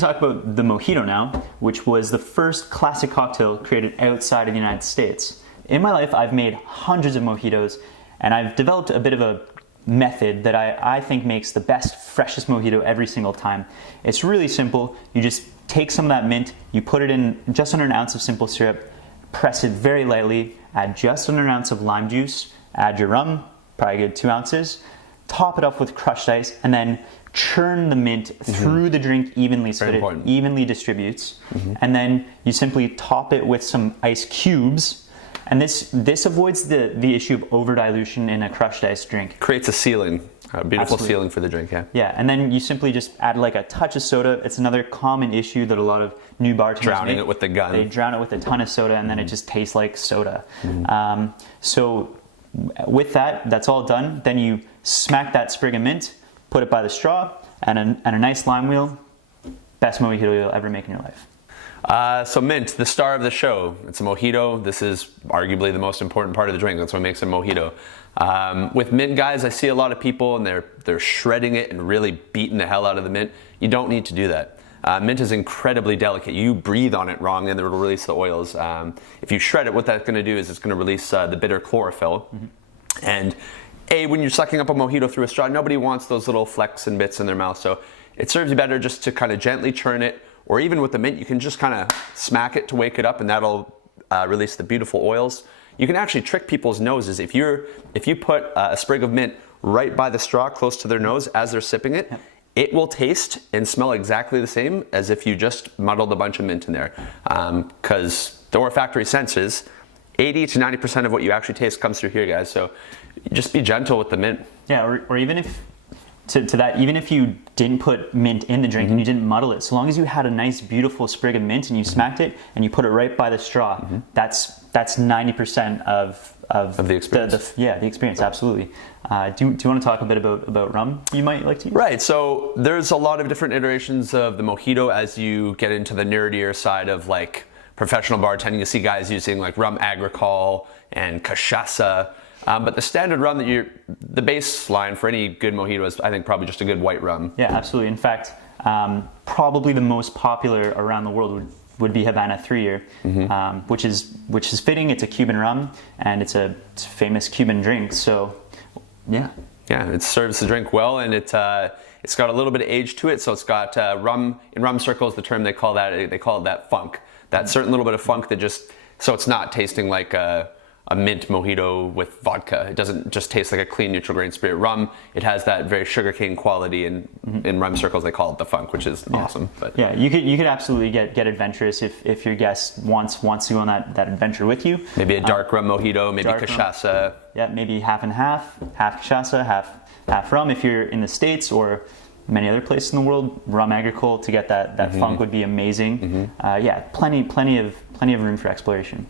to talk about the Mojito now, which was the first classic cocktail created outside of the United States. In my life, I've made hundreds of mojitos, and I've developed a bit of a method that I think makes the best, freshest mojito every single time. It's really simple. You just take some of that mint, you put it in just under an ounce of simple syrup, press it very lightly, add just under an ounce of lime juice, add your rum, probably a good 2 ounces, top it up with crushed ice, and then churn the mint through the drink evenly so that it evenly distributes. And then you simply top it with some ice cubes. And this avoids the issue of over dilution in a crushed ice drink. Creates a ceiling, a beautiful ceiling for the drink, yeah. Yeah, and then you simply just add like a touch of soda. It's another common issue that a lot of new bartenders Drowning make. it with the gun. They drown it with a ton of soda, and then it just tastes like soda. So with that, that's all done. Then you smack that sprig of mint, put it by the straw, and a nice lime wheel. Best mojito you'll ever make in your life. So mint, the star of the show. It's a mojito. This is arguably the most important part of the drink. That's what makes a mojito. With mint, guys, I see a lot of people and they're shredding it and really beating the hell out of the mint. You don't need to do that. Mint is incredibly delicate. You breathe on it wrong and it'll release the oils. If you shred it, what that's going to do is it's going to release the bitter chlorophyll. And when you're sucking up a mojito through a straw, nobody wants those little flecks and bits in their mouth. So it serves you better just to kind of gently churn it. Or even with the mint, you can just kind of smack it to wake it up, and that'll release the beautiful oils. You can actually trick people's noses. If you put a sprig of mint right by the straw close to their nose as they're sipping it, it will taste and smell exactly the same as if you just muddled a bunch of mint in there. Because the olfactory senses, 80 to 90% of what you actually taste comes through here, guys. So just be gentle with the mint. Yeah, or even if, to that, even if you didn't put mint in the drink and you didn't muddle it, so long as you had a nice, beautiful sprig of mint and you smacked it and you put it right by the straw, that's 90% of the experience. The experience, absolutely. Do you want to talk a bit about rum you might like to use? Right, so there's a lot of different iterations of the mojito as you get into the nerdier side of like professional bartending. You see guys using like rum agricole and cachaça. But the standard rum the baseline for any good mojito is, I think, probably just a good white rum. Yeah, absolutely. In fact, probably the most popular around the world would be Havana 3-year, which is fitting. It's a Cuban rum, and it's a famous Cuban drink. So, yeah. Yeah, it serves the drink well, and it's got a little bit of age to it. So it's got rum. In rum circles, the term they call it that funk. That certain little bit of funk that just, so it's not tasting like a mint mojito with vodka. It doesn't just taste like a clean neutral grain spirit rum. It has that very sugarcane quality, and in rum circles they call it the funk, which is awesome. But yeah, you could absolutely get adventurous if your guest wants to go on that adventure with you. Maybe a dark rum mojito, maybe cachaça. Yeah, maybe half and half cachaça, half rum. If you're in the States or many other places in the world, rum agricole to get that funk would be amazing. Yeah, plenty of room for exploration.